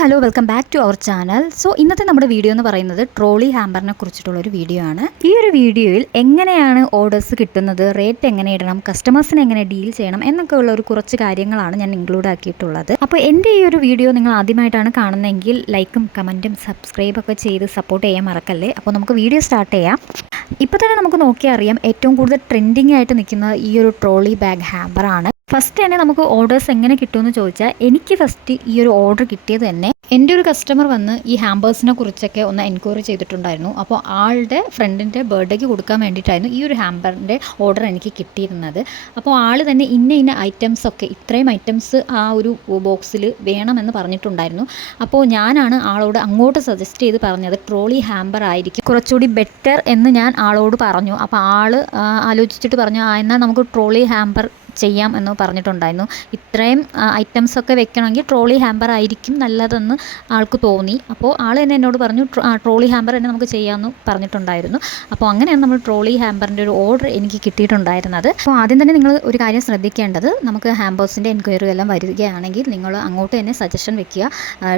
Hello welcome back to our channel. So ഇന്നത്തെ നമ്മുടെ video എന്ന് പറയുന്നത് ട്രോളി ഹാമ്പറിനെ കുറിച്ചിട്ടുള്ള ഒരു വീഡിയോ ആണ്. ഈ ഒരു വീഡിയോയിൽ എങ്ങനെയാണ് ഓർഡേഴ്സ് കിട്ടുന്നത് റേറ്റ് എങ്ങനെ ഇടണം കസ്റ്റമേഴ്സിനെ എങ്ങനെ ഡീൽ ചെയ്യണം എന്നൊക്കെ ഉള്ള ഒരു കുറച്ച് കാര്യങ്ങളാണ് ഞാൻ ഇൻക്ലൂഡ് ആക്കിയിട്ടുള്ളത്. അപ്പോൾ എന്റെ ഈ ഒരു വീഡിയോ നിങ്ങൾ ആദ്യമായിട്ടാണ് കാണുന്നതെങ്കിൽ ലൈക്കും കമന്റും സബ്സ്ക്രൈബൊക്കെ ചെയ്ത് സപ്പോർട്ട് ചെയ്യാൻ മറക്കല്ലേ? അപ്പോൾ നമുക്ക് വീഡിയോ സ്റ്റാർട്ട് ചെയ്യാം. ഇപ്പോൾ തന്നെ നമുക്ക് നോക്കിയറിയാം ഏറ്റവും കൂടുതൽ ട്രെൻഡിങ് ആയിട്ട് നിൽക്കുന്ന ഈ ഒരു ട്രോളി ബാഗ് ഹാമ്പറാണ് ഫസ്റ്റ് തന്നെ നമുക്ക് ഓർഡേഴ്സ് എങ്ങനെ കിട്ടുമെന്ന് ചോദിച്ചാൽ എനിക്ക് ഫസ്റ്റ് ഈ ഒരു ഓർഡർ കിട്ടിയത് തന്നെ എന്റെ ഒരു കസ്റ്റമർ വന്ന് ഈ ഹാമ്പേഴ്സിനെ കുറിച്ചൊക്കെ ഒന്ന് എൻക്വയറി ചെയ്തിട്ടുണ്ടായിരുന്നു. അപ്പോൾ ആളുടെ ഫ്രണ്ടിന്റെ ബർത്ത്ഡേക്ക് കൊടുക്കാൻ വേണ്ടിയിട്ടായിരുന്നു ഈ ഒരു ഹാമ്പറിന്റെ ഓർഡർ എനിക്ക് കിട്ടിയിരുന്നത്. അപ്പോൾ ആൾ തന്നെ ഇന്ന ഇന്ന ഐറ്റംസ് ഒക്കെ ഇത്രയും ഐറ്റംസ് ആ ഒരു ബോക്സിൽ വേണമെന്ന് പറഞ്ഞിട്ടുണ്ടായിരുന്നു. അപ്പോൾ ഞാനാണ് ആളോട് അങ്ങോട്ട് സജസ്റ്റ് ചെയ്ത് പറഞ്ഞത് ട്രോളി ഹാമ്പർ ആയിരിക്കും. കുറച്ചുകൂടി ബെറ്റർ എന്ന് ഞാൻ ആളോട് പറഞ്ഞു. അപ്പോൾ ആൾ ആലോചിച്ചിട്ട് പറഞ്ഞു ആ എന്നാൽ നമുക്ക് ട്രോളി ഹാമ്പർ ചെയ്യാം എന്ന് പറഞ്ഞിട്ടുണ്ടായിരുന്നു. ഇത്രയും ഐറ്റംസ് ഒക്കെ വെക്കണമെങ്കിൽ ട്രോളി ഹാമ്പർ ആയിരിക്കും നല്ലതെന്ന് ആൾക്ക് തോന്നി. അപ്പോൾ ആൾ തന്നെ എന്നോട് പറഞ്ഞു ട്രോളി ഹാമ്പർ തന്നെ നമുക്ക് ചെയ്യാമെന്ന് പറഞ്ഞിട്ടുണ്ടായിരുന്നു. അപ്പോൾ അങ്ങനെയാണ് നമ്മൾ ട്രോളി ഹാമ്പറിന്റെ ഒരു ഓർഡർ എനിക്ക് കിട്ടിയിട്ടുണ്ടായിരുന്നത്. അപ്പോൾ ആദ്യം തന്നെ നിങ്ങൾ ഒരു കാര്യം ശ്രദ്ധിക്കേണ്ടത് നമുക്ക് ഹാമ്പേഴ്സിന്റെ എൻക്വയറി എല്ലാം വരികയാണെങ്കിൽ നിങ്ങൾ അങ്ങോട്ട് തന്നെ സജഷൻ വെക്കുക.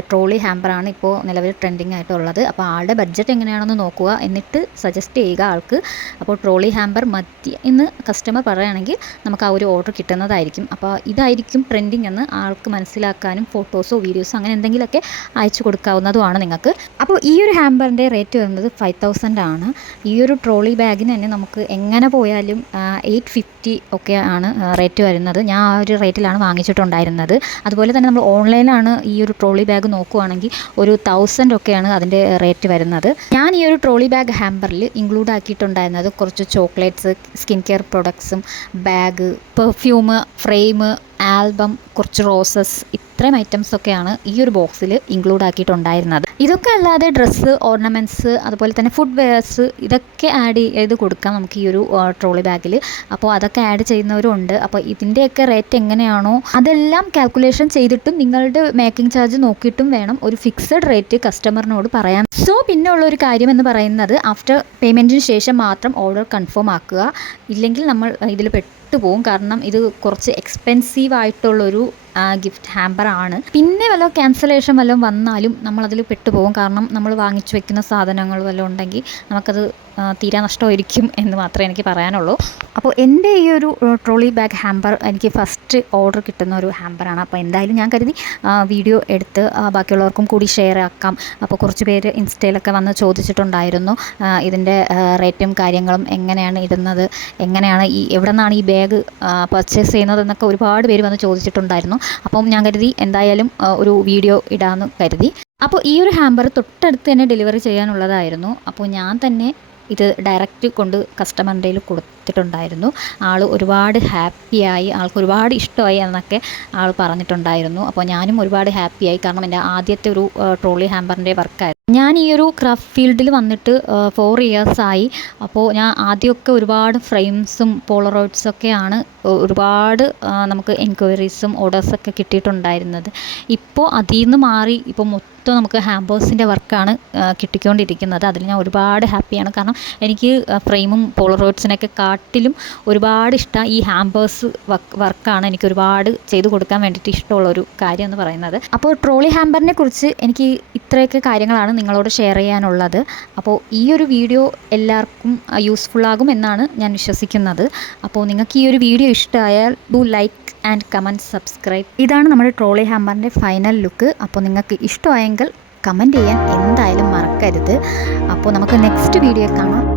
ട്രോളി ഹാമ്പറാണ് ഇപ്പോൾ നിലവിൽ ട്രെൻഡിങ് ആയിട്ടുള്ളത്. അപ്പോൾ ആളുടെ ബഡ്ജറ്റ് എങ്ങനെയാണെന്ന് നോക്കുക. എന്നിട്ട് സജസ്റ്റ് ചെയ്യുക ആൾക്ക്. അപ്പോൾ ട്രോളി ഹാമ്പർ മതി എന്ന് കസ്റ്റമർ പറയുകയാണെങ്കിൽ നമുക്ക് ആ ഒരു ഓർഡർ കിട്ടുന്നതായിരിക്കും. അപ്പോൾ ഇതായിരിക്കും ട്രെൻഡിങ് എന്ന് ആൾക്ക് മനസ്സിലാക്കാനും ഫോട്ടോസോ വീഡിയോസോ അങ്ങനെ എന്തെങ്കിലുമൊക്കെ അയച്ചു കൊടുക്കാവുന്നതുമാണ് നിങ്ങൾക്ക്. അപ്പോൾ ഈ ഒരു ഹാമ്പറിന്റെ റേറ്റ് വരുന്നത് ഫൈവ് തൗസൻഡ് ആണ്. ഈ ഒരു ട്രോളി ബാഗിന് തന്നെ നമുക്ക് എങ്ങനെ പോയാലും എയ്റ്റ് ഫിഫ്റ്റി ഒക്കെ ആണ് റേറ്റ് വരുന്നത്. ഞാൻ ആ ഒരു റേറ്റിലാണ് വാങ്ങിച്ചിട്ടുണ്ടായിരുന്നത്. അതുപോലെ തന്നെ നമ്മൾ ഓൺലൈനിലാണ് ഈ ഒരു ട്രോളി ബാഗ് നോക്കുവാണെങ്കിൽ ഒരു തൗസൻഡ് ഒക്കെയാണ് അതിന്റെ റേറ്റ് വരുന്നത്. ഞാൻ ഈ ഒരു ട്രോളി ബാഗ് ഹാമ്പറിൽ ഇൻക്ലൂഡ് ആക്കിയിട്ടുണ്ടായിരുന്നത് കുറച്ച് ചോക്ലേറ്റ്സ് സ്കിൻ കെയർ പ്രൊഡക്ട്സും ബാഗ് ഫ്രെയിം ആൽബം കുറച്ച് റോസസ് ഇത്രയും ഐറ്റംസ് ഒക്കെയാണ് ഈ ഒരു ബോക്സിൽ ഇൻക്ലൂഡ് ആക്കിയിട്ടുണ്ടായിരുന്നത്. ഇതൊക്കെ അല്ലാതെ ഡ്രസ്സ് ഓർണമെന്റ്സ് അതുപോലെ തന്നെ ഫുഡ് വെയർസ് ഇതൊക്കെ ആഡ് ചെയ്ത് കൊടുക്കാം നമുക്ക് ഈ ഒരു ട്രോളി ബാഗിൽ അപ്പോൾ അതൊക്കെ ആഡ് ചെയ്യുന്നവരുണ്ട്. അപ്പോൾ ഇതിന്റെയൊക്കെ റേറ്റ് എങ്ങനെയാണോ അതെല്ലാം കാൽക്കുലേഷൻ ചെയ്തിട്ടും നിങ്ങളുടെ മേക്കിംഗ് ചാർജ് നോക്കിയിട്ടും വേണം ഒരു ഫിക്സഡ് റേറ്റ് കസ്റ്റമറിനോട് പറയാൻ. സോ പിന്നെ ഉള്ള ഒരു കാര്യം എന്ന് പറയുന്നത് ആഫ്റ്റർ പേയ്മെന്റിന് ശേഷം മാത്രം ഓർഡർ കൺഫേം ആക്കുക. ഇല്ലെങ്കിൽ നമ്മൾ ഇതിൽ പെട്ടുപോകും കാരണം ഇത് കുറച്ച് എക്സ്പെൻസീവ് ആയിട്ടുള്ളൊരു ഗിഫ്റ്റ് ഹാമ്പർ ആണ്. പിന്നെ വല്ല ക്യാൻസലേഷൻ വല്ലതും വന്നാലും നമ്മളതിൽ പെട്ടുപോകും കാരണം നമ്മൾ വാങ്ങിച്ചു വെക്കുന്ന സാധനങ്ങൾ വല്ലതും ഉണ്ടെങ്കിൽ നമുക്കത് തീരാ നഷ്ടമായിരിക്കും എന്ന് മാത്രമേ എനിക്ക് പറയാനുള്ളൂ. അപ്പോൾ എന്റെ ഈ ഒരു ട്രോളി ബാഗ് ഹാമ്പർ എനിക്ക് ഫസ്റ്റ് ഓർഡർ കിട്ടുന്ന ഒരു ഹാമ്പറാണ് അപ്പോൾ എന്തായാലും ഞാൻ കരുതി വീഡിയോ എടുത്ത് ബാക്കിയുള്ളവർക്കും കൂടി ഷെയർ ആക്കാം. അപ്പോൾ കുറച്ച് പേര് ഇൻസ്റ്റയിലൊക്കെ വന്ന് ചോദിച്ചിട്ടുണ്ടായിരുന്നു ഇതിന്റെ റേറ്റും കാര്യങ്ങളും എങ്ങനെയാണ് ഇടുന്നത് എങ്ങനെയാണ് ഈ എവിടെ നിന്നാണ് ഈ ബാഗ് പർച്ചേസ് ചെയ്യുന്നത് എന്നൊക്കെ ഒരുപാട് പേര് വന്ന് ചോദിച്ചിട്ടുണ്ടായിരുന്നു. അപ്പം ഞാൻ കരുതി എന്തായാലും ഒരു വീഡിയോ ഇടാമെന്ന് കരുതി. അപ്പോൾ ഈ ഒരു ഹാമ്പർ തൊട്ടടുത്ത് തന്നെ ഡെലിവറി ചെയ്യാനുള്ളതായിരുന്നു. അപ്പോൾ ഞാൻ തന്നെ ഇത് ഡയറക്റ്റ് കൊണ്ട് കസ്റ്റമറിന്റെ കൊടുത്തിട്ടുണ്ടായിരുന്നു ആൾ ഒരുപാട് ഹാപ്പിയായി ആൾക്ക് ഒരുപാട് ഇഷ്ടമായി എന്നൊക്കെ ആൾ പറഞ്ഞിട്ടുണ്ടായിരുന്നു. അപ്പോൾ ഞാനും ഒരുപാട് ഹാപ്പിയായി. കാരണം എന്റെ ആദ്യത്തെ ഒരു ട്രോളി ഹാമ്പറിന്റെ വർക്കായിരുന്നു. ഞാൻ ഈ ഒരു ക്രാഫ്റ്റ് ഫീൽഡിൽ വന്നിട്ട് ഫോർ ഇയേഴ്സായി അപ്പോൾ ഞാൻ ആദ്യമൊക്കെ ഒരുപാട് ഫ്രെയിംസും പോളറോയിഡ്സൊക്കെയാണ് ഒരുപാട് നമുക്ക് എൻക്വയറീസും ഓർഡേഴ്സൊക്കെ കിട്ടിയിട്ടുണ്ടായിരുന്നത്. ഇപ്പോൾ അതിൽ നിന്ന് മാറി ഇപ്പോൾ മൊത്തം നമുക്ക് ഹാമ്പേഴ്സിന്റെ വർക്കാണ് കിട്ടിക്കൊണ്ടിരിക്കുന്നത്. അതിൽ ഞാൻ ഒരുപാട് ഹാപ്പിയാണ്. കാരണം എനിക്ക് ഫ്രെയിമും പോളറോയിഡ്സിനൊക്കെ കാട്ടിലും ഒരുപാട് ഇഷ്ടം ഈ ഹാമ്പേഴ്സ് വർക്കാണ് എനിക്ക് ഒരുപാട് ചെയ്തു കൊടുക്കാൻ വേണ്ടിയിട്ട് ഇഷ്ടമുള്ള ഒരു കാര്യം എന്ന് പറയുന്നത്. അപ്പോൾ ട്രോളി ഹാമ്പറിനെ കുറിച്ച് എനിക്ക് ഇത്രയൊക്കെ കാര്യങ്ങളാണ് നിങ്ങളോട് ഷെയർ ചെയ്യാനുള്ളത്. അപ്പോൾ ഈ ഒരു വീഡിയോ എല്ലാവർക്കും യൂസ്ഫുൾ ആകും എന്നാണ് ഞാൻ വിശ്വസിക്കുന്നത്. അപ്പോൾ നിങ്ങൾക്ക് ഈ ഒരു വീഡിയോ ഇഷ്ടമായാൽ do like and comment subscribe ഇതാണ് നമ്മുടെ ട്രോളി ഹാമ്പറിന്റെ ഫൈനൽ ലുക്ക് അപ്പോൾ നിങ്ങൾക്ക് ഇഷ്ടമായെങ്കിൽ കമന്റ് ചെയ്യാൻ എന്തായാലും മറക്കരുത്. അപ്പോൾ നമുക്ക് നെക്സ്റ്റ് വീഡിയോ കാണാം.